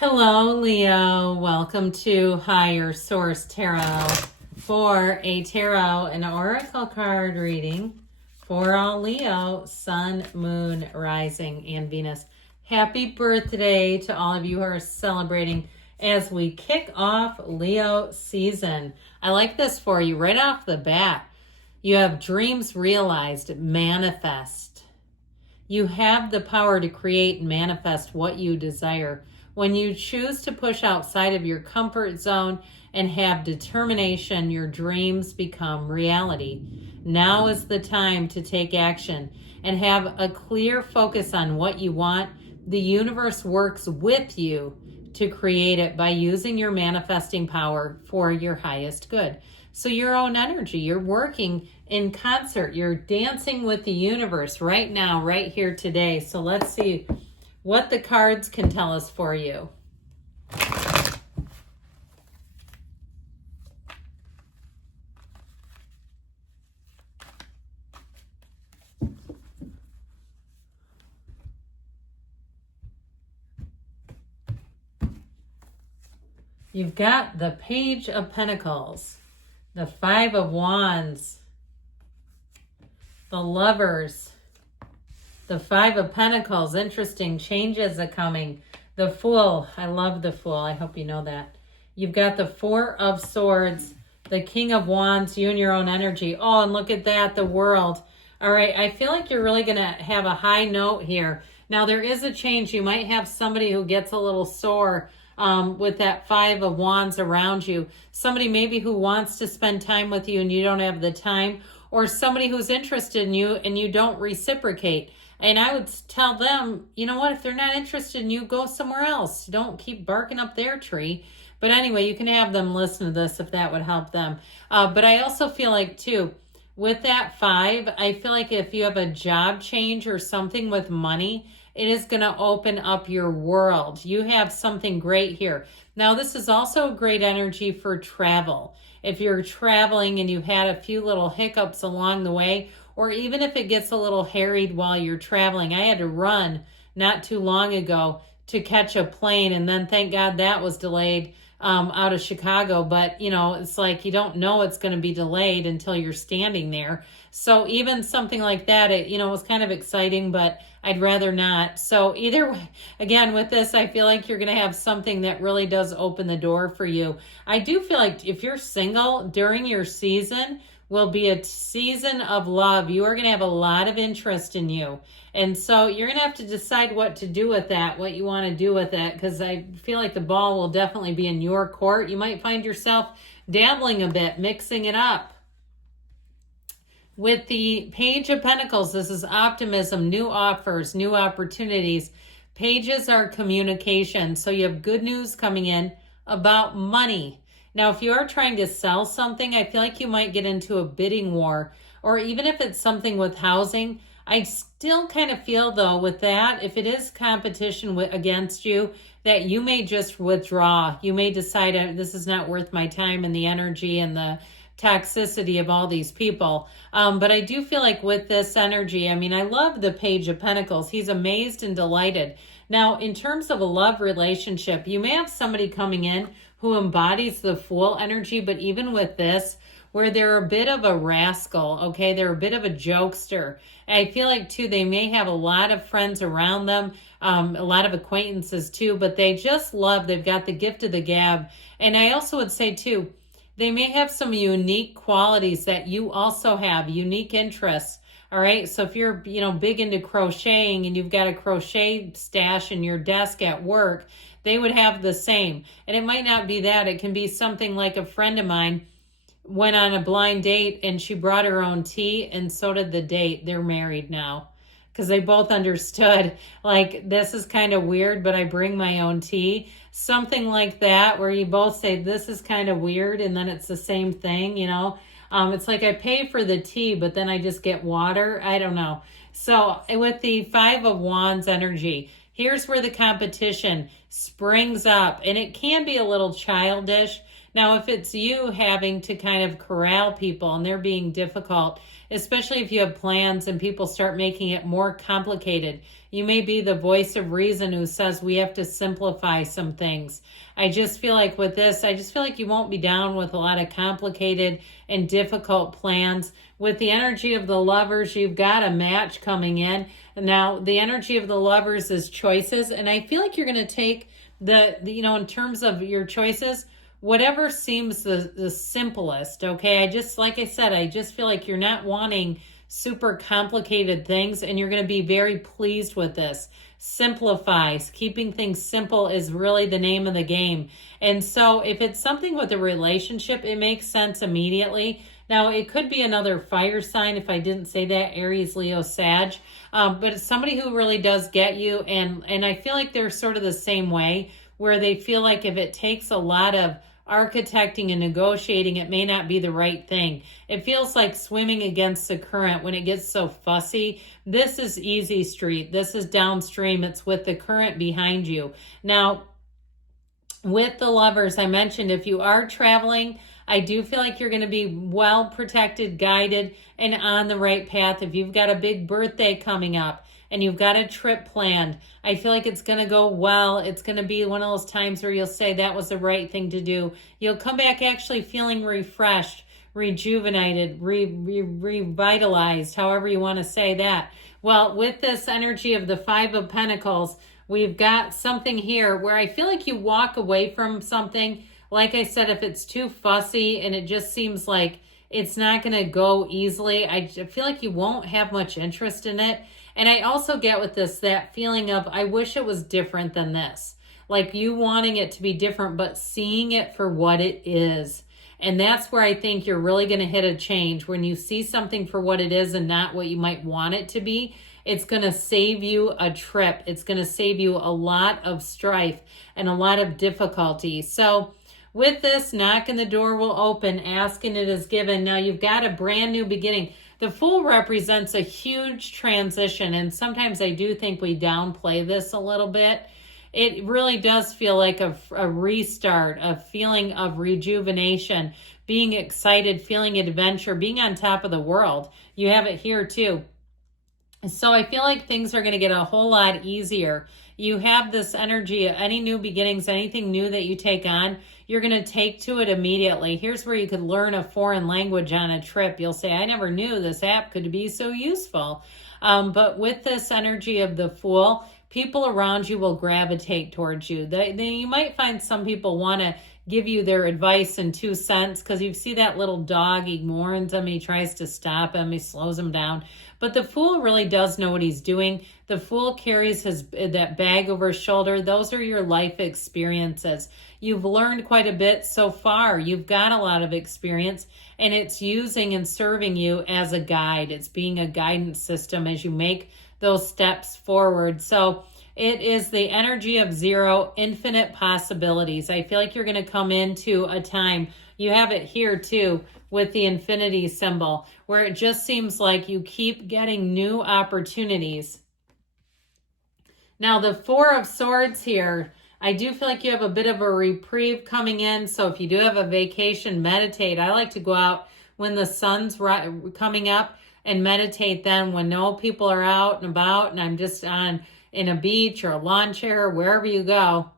Hello, Leo. Welcome to Higher Source Tarot for a tarot and oracle card reading for all Leo, Sun, Moon, Rising, and Venus. Happy birthday to all of you who are celebrating as we kick off Leo season. I like this for you right off the bat. You have dreams realized, manifest. You have the power to create and manifest what you desire. When you choose to push outside of your comfort zone and have determination, your dreams become reality. Now is the time to take action and have a clear focus on what you want. The universe works with you to create it by using your manifesting power for your highest good. So your own energy, you're working in concert, you're dancing with the universe right now, right here today. So let's see what the cards can tell us for you. You've got the Page of Pentacles, the Five of Wands, the Lovers, the Five of Pentacles. Interesting changes are coming. The Fool. I love the Fool. I hope you know that. You've got the Four of Swords, the King of Wands, you and your own energy. Oh, and look at that, the World. All right, I feel like you're really going to have a high note here. Now, there is a change. You might have somebody who gets a little sore with that Five of Wands around you. Somebody maybe who wants to spend time with you and you don't have the time, or somebody who's interested in you and you don't reciprocate. And I would tell them, you know what, if they're not interested in you, go somewhere else. Don't keep barking up their tree. But anyway, you can have them listen to this if that would help them. But I also feel like, too, with that five, I feel like if you have a job change or something with money, it is going to open up your world. You have something great here. Now, this is also great energy for travel. If you're traveling and you've had a few little hiccups along the way, or even if it gets a little harried while you're traveling. I had to run not too long ago to catch a plane, and then thank God that was delayed out of Chicago. But, you know, it's like you don't know it's going to be delayed until you're standing there. So even something like that, it was kind of exciting, but I'd rather not. So either way, again, with this, I feel like you're going to have something that really does open the door for you. I do feel like if you're single during your season, will be a season of love. You are going to have a lot of interest in you. And so you're going to have to decide what to do with that, what you want to do with that, because I feel like the ball will definitely be in your court. You might find yourself dabbling a bit, mixing it up. With the Page of Pentacles, this is optimism, new offers, new opportunities. Pages are communication. So you have good news coming in about money. Now, if you are trying to sell something, I feel like you might get into a bidding war, or even if it's something with housing. I still kind of feel, though, with that, if it is competition against you, that you may just withdraw. You may decide this is not worth my time and the energy and the toxicity of all these people. But I do feel like with this energy, I mean, I love the Page of Pentacles. He's amazed and delighted. Now, in terms of a love relationship, you may have somebody coming in who embodies the Fool energy, but even with this, where they're a bit of a rascal, okay? They're a bit of a jokester. And I feel like, too, they may have a lot of friends around them, a lot of acquaintances, too, but they just they've got the gift of the gab. And I also would say, too, they may have some unique qualities that you also have, unique interests. All right. So if you're, big into crocheting and you've got a crochet stash in your desk at work, they would have the same. And it might not be that. It can be something like a friend of mine went on a blind date and she brought her own tea, and so did the date. They're married now because they both understood, like, this is kind of weird, but I bring my own tea. Something like that, where you both say, this is kind of weird, and then it's the same thing, It's like I pay for the tea, but then I just get water. I don't know. So with the Five of Wands energy, here's where the competition springs up, and it can be a little childish. Now, if it's you having to kind of corral people and they're being difficult, especially if you have plans and people start making it more complicated. You may be the voice of reason who says we have to simplify some things. I just feel like with this, I just feel like you won't be down with a lot of complicated and difficult plans. With the energy of the Lovers, you've got a match coming in. Now, the energy of the Lovers is choices, and I feel like you're going to take in terms of your choices, whatever seems the simplest, okay? Like I said, I just feel like you're not wanting super complicated things, and you're going to be very pleased with this. Simplifies. Keeping things simple is really the name of the game. And so if it's something with a relationship, it makes sense immediately. Now, it could be another fire sign if I didn't say that, Aries, Leo, Sag. But it's somebody who really does get you. And I feel like they're sort of the same way, where they feel like if it takes a lot of architecting and negotiating, it may not be the right thing. It feels like swimming against the current when it gets so fussy. This is easy street. This is downstream. It's with the current behind you. Now, with the Lovers, I mentioned if you are traveling, I do feel like you're going to be well protected, guided, and on the right path. If you've got a big birthday coming up and you've got a trip planned, I feel like it's going to go well. It's going to be one of those times where you'll say that was the right thing to do. You'll come back actually feeling refreshed, rejuvenated, revitalized, however you want to say that. Well, with this energy of the Five of Pentacles, we've got something here where I feel like you walk away from something. Like I said, if it's too fussy and it just seems like it's not going to go easily, I feel like you won't have much interest in it. And I also get with this, that feeling of, I wish it was different than this. Like you wanting it to be different, but seeing it for what it is. And that's where I think you're really going to hit a change. When you see something for what it is and not what you might want it to be, it's going to save you a trip. It's going to save you a lot of strife and a lot of difficulty. So with this, knocking the door will open, asking it is given. Now you've got a brand new beginning. The Fool represents a huge transition, and sometimes I do think we downplay this a little bit. It really does feel like a restart, a feeling of rejuvenation, being excited, feeling adventure, being on top of the world. You have it here too. So I feel like things are going to get a whole lot easier. You have this energy of any new beginnings, anything new that you take on, you're going to take to it immediately. Here's where you could learn a foreign language on a trip. You'll say, I never knew this app could be so useful. But with this energy of the Fool, people around you will gravitate towards you. You might find some people want to give you their advice in 2 cents because you see that little dog, he warns him, he tries to stop him, he slows him down. But the Fool really does know what he's doing. The Fool carries that bag over his shoulder. Those are your life experiences. You've learned quite a bit so far. You've got a lot of experience, and it's using and serving you as a guide. It's being a guidance system as you make those steps forward. So it is the energy of zero, infinite possibilities. I feel like you're going to come into a time, you have it here too, with the infinity symbol, where it just seems like you keep getting new opportunities. Now, the Four of Swords here, I do feel like you have a bit of a reprieve coming in. So if you do have a vacation, meditate. I like to go out when the sun's coming up and meditate then when no people are out and about and I'm just in a beach or a lawn chair or wherever you go,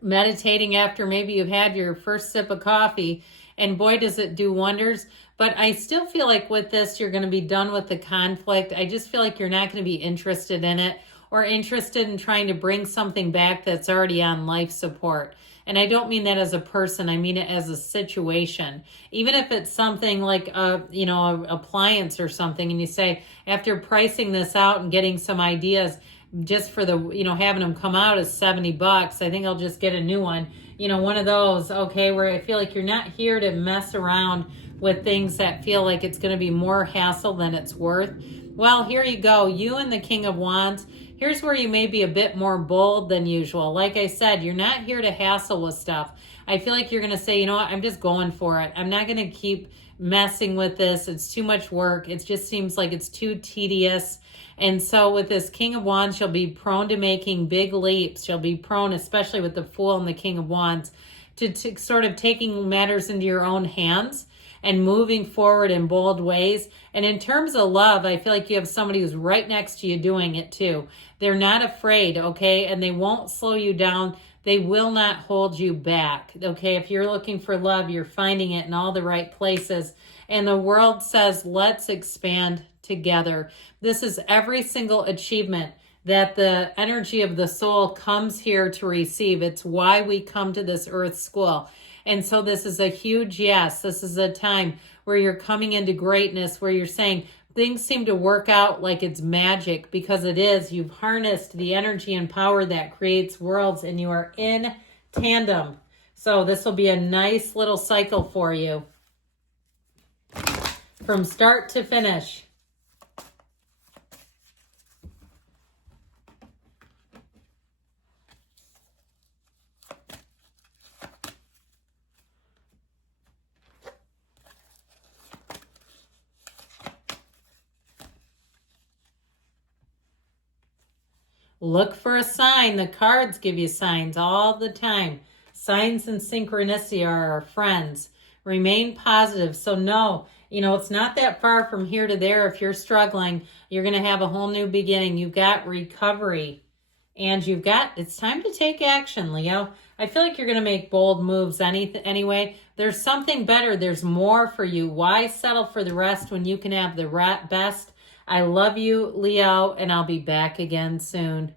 meditating after maybe you've had your first sip of coffee. And boy, does it do wonders. But I still feel like with this, you're going to be done with the conflict. I just feel like you're not going to be interested in it or interested in trying to bring something back that's already on life support. And I don't mean that as a person. I mean it as a situation. Even if it's something like a appliance or something, and you say, after pricing this out and getting some ideas, just for the, having them come out is $70. I think I'll just get a new one. One of those, okay, where I feel like you're not here to mess around with things that feel like it's going to be more hassle than it's worth. Well, here you go. You and the King of Wands. Here's where you may be a bit more bold than usual. Like I said, you're not here to hassle with stuff. I feel like you're going to say, you know what, I'm just going for it. I'm not going to keep messing with this. It's too much work. It just seems like it's too tedious. And so with this King of Wands, you'll be prone to making big leaps. You'll be prone, especially with the Fool and the King of Wands, to sort of taking matters into your own hands. and moving forward in bold ways. And in terms of love, I feel like you have somebody who's right next to you doing it too. They're not afraid, okay? And they won't slow you down. They will not hold you back, okay? If you're looking for love, you're finding it in all the right places. And the world says, let's expand together. This is every single achievement that the energy of the soul comes here to receive. It's why we come to this earth school. And so this is a huge yes. This is a time where you're coming into greatness, where you're saying, things seem to work out like it's magic, because it is. You've harnessed the energy and power that creates worlds, and you are in tandem. So this will be a nice little cycle for you from start to finish. Look for a sign. The cards give you signs all the time. Signs and synchronicity are our friends. Remain positive. So no, it's not that far from here to there. If you're struggling, you're going to have a whole new beginning. You've got recovery. And it's time to take action, Leo. I feel like you're going to make bold moves anyway. There's something better. There's more for you. Why settle for the rest when you can have the best? I love you, Leo, and I'll be back again soon.